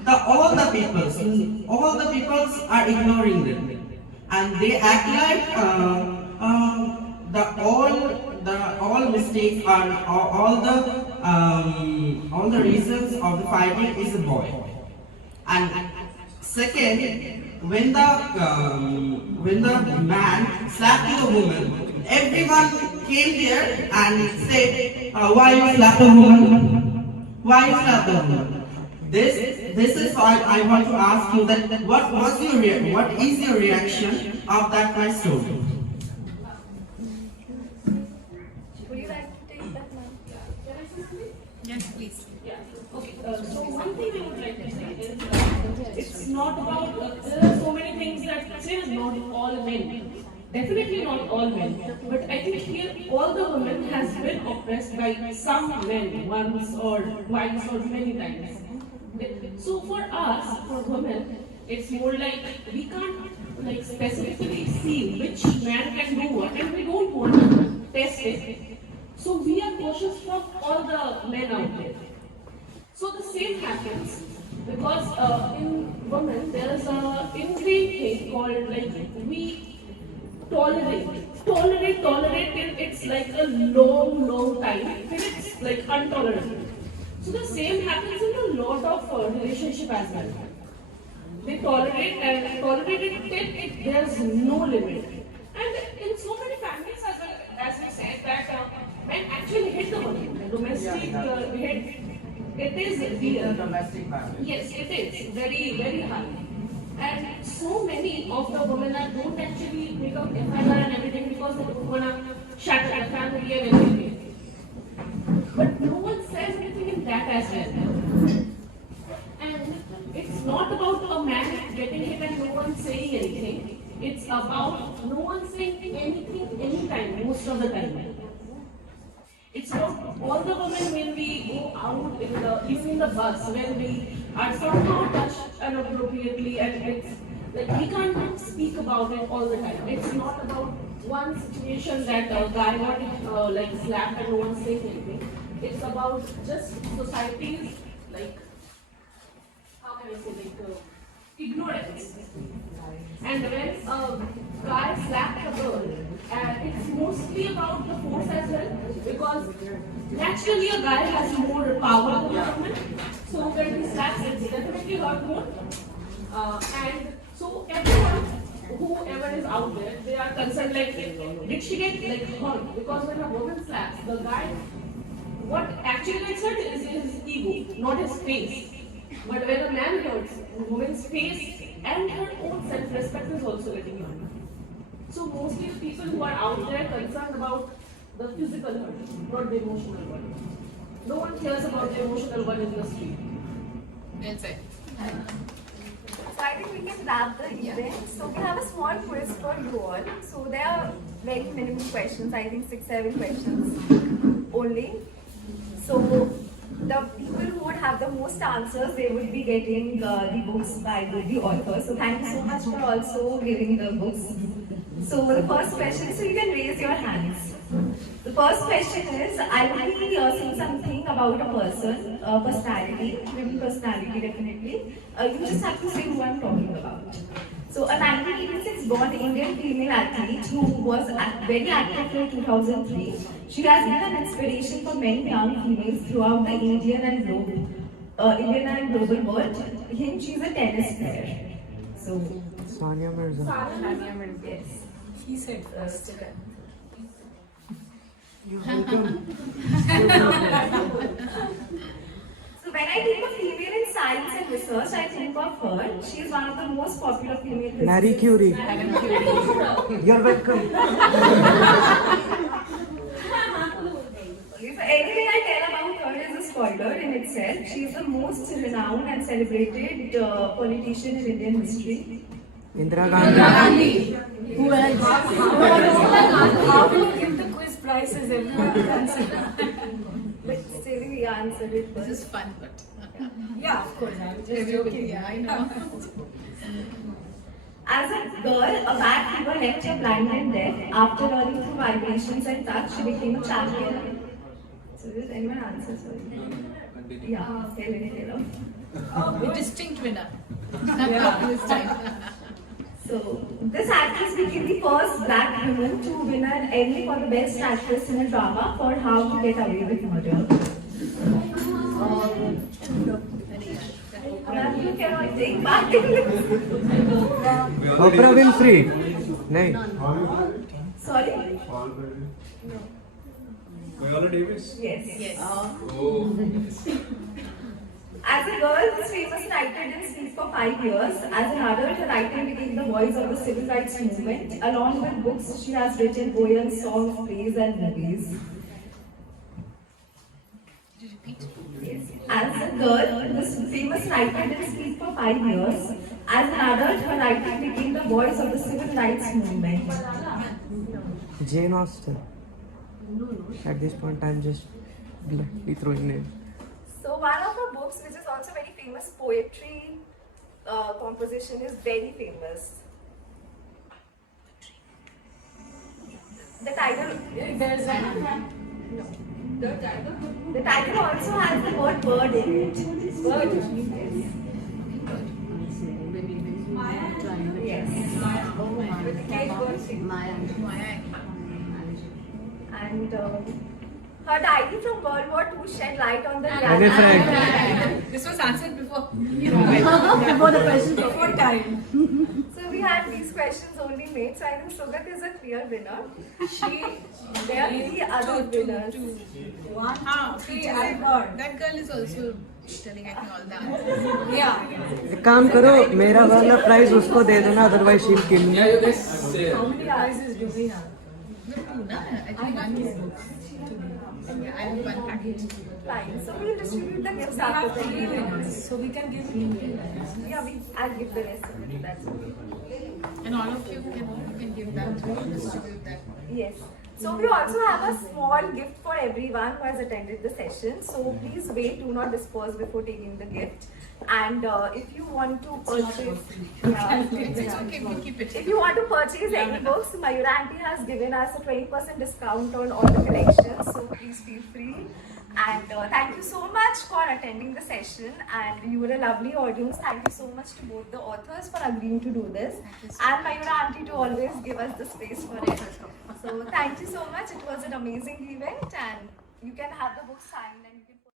all the peoples are ignoring them, and they act like all mistakes are all the reasons of the fighting is a boy. And second, when the man slapped the woman, everyone came there and said, "Why you slap the woman? Why you slap the woman?" This is why I want to ask you that what is your reaction of that my story? Would you like to take that, ma'am? Yes, please. Yeah. Okay. So one thing I would like to say is that it's not about. There are so many things that say not all men. Definitely not all men. But I think here all the women has been oppressed by some men once or twice or many times. So for us, for women, It's more like we can't like specifically see which man can do what, and we don't want to test it. So we are cautious from all the men out there. So the same happens because in women there is a ingrained thing called like we tolerate till it's like a long time till it's like intolerable. So the same happens in a lot of relationship as well. They tolerate it till there's no limit. And in so many families as well, as you said that men actually hit the women, the domestic hit. It is real. Domestic violence. Yes, it is very high. And so many of the women are don't actually make up FIR and everything because they don't wanna shatter the family and everything. But no one says anything in that as well. And it's not about a man getting hit and no one saying anything. It's about no one saying anything anytime, most of the time. It's about all the women when we go out even in the bus, when we are somehow touched inappropriately, and it's like we can't speak about it all the time. It's not about one situation that a guy got like slapped and no one saying anything. It's about just society's like how can I say like ignorance. And when a guy slapped a girl, it's mostly about the force as well, because naturally a guy has more power than a woman. So when he slaps, it's definitely hurt more. And so everyone, whoever is out there, they are concerned like, did she get like hurt? Because when a woman slaps, the guy, what actually gets hurt is his ego, not his face. But when a man hurts, the woman's face and her own self-respect is also getting hurt. So mostly the people who are out there concerned about the physical hurt, not the emotional one. No one cares about the emotional one in the street. Well said. So I think we can wrap the event. So we have a small quiz for you all. So there are very minimum questions, I think 6-7 questions only. So the people who would have the most answers, they would be getting the books by the author. So thank you so much for also giving the books. So the first question, so you can raise your hands. The first question is, I will be saying something about a person, personality, women personality definitely. You just have to say who I'm talking about. So a 1986 born Indian female athlete who was very active till 2003. She has been an inspiration for many young females throughout the Indian and global world. Him, she's a tennis player. So Sania Mirza. Sania Mirza, yes. He said first. So when I think of female in science and research, I think of her. She is one of the most popular female physicists. Marie Curie. You're welcome. Okay, so anything I tell about her is a spoiler in itself. She is the most renowned and celebrated politician in Indian history. Indira Gandhi. Who else? How will you give the quiz prizes? Everyone will answer. But still we answered it This first. is fun, but Yeah, of course. I'm just joking. Yeah, I know. As a girl, a bad fever left her blind and deaf. After learning through vibrations and touch, she became a champion. So did anyone answer? Sorry. Yeah, Helen. A distinct winner. This time. So, this actress became the first black woman to win an Emmy for the best actress in a drama for How to Get Away with Murder. You cannot take back. Oprah Winfrey. No. Sorry? Viola Davis? Yes. Oh. As a girl, this famous writer didn't speak for 5 years. As an adult, her writing became the voice of the civil rights movement. Along with books, she has written poems, songs, plays, and movies. Yes. As a girl, this famous writer didn't speak for 5 years. As an adult, her writing became the voice of the civil rights movement. Jane Austen. At this point, I'm just blindly throwing names. So one of her books, which is also very famous, poetry, composition is very famous. The title, There's a no. The title also has the word bird in it. Bird. Yes. With the cage bird thing. And her diary from World War II shed light on the reality. This was answered before. Before the question, before time. So we had these questions only made. So I think Sugat is a clear winner. There are three other winners. One, three, I heard. That girl is also telling I think all the answers. Yeah. एक काम करो मेरा वाला prize उसको दे देना otherwise she will kill me How many prizes do we have? No, two, na? I think one is books. Yeah, I have one package. Fine. So we'll distribute the gifts We have after the three event. winners, so we can give two winners. Yeah, I'll give the rest of it. That's okay. And all of you can give that, distribute that. Yes. So we also have a small gift for everyone who has attended the session. So please wait, do not disperse before taking the gift. And if you want to purchase, It's okay, we keep it. if you want to purchase any books, Mayura aunty has given us a 20% discount on all the collections. So please feel free. And thank you so much for attending the session. And you were a lovely audience. Thank you so much to both the authors for agreeing to do this. And Mayura aunty to always give us the space for it. So thank you so much. It was an amazing event, and you can have the book signed and you can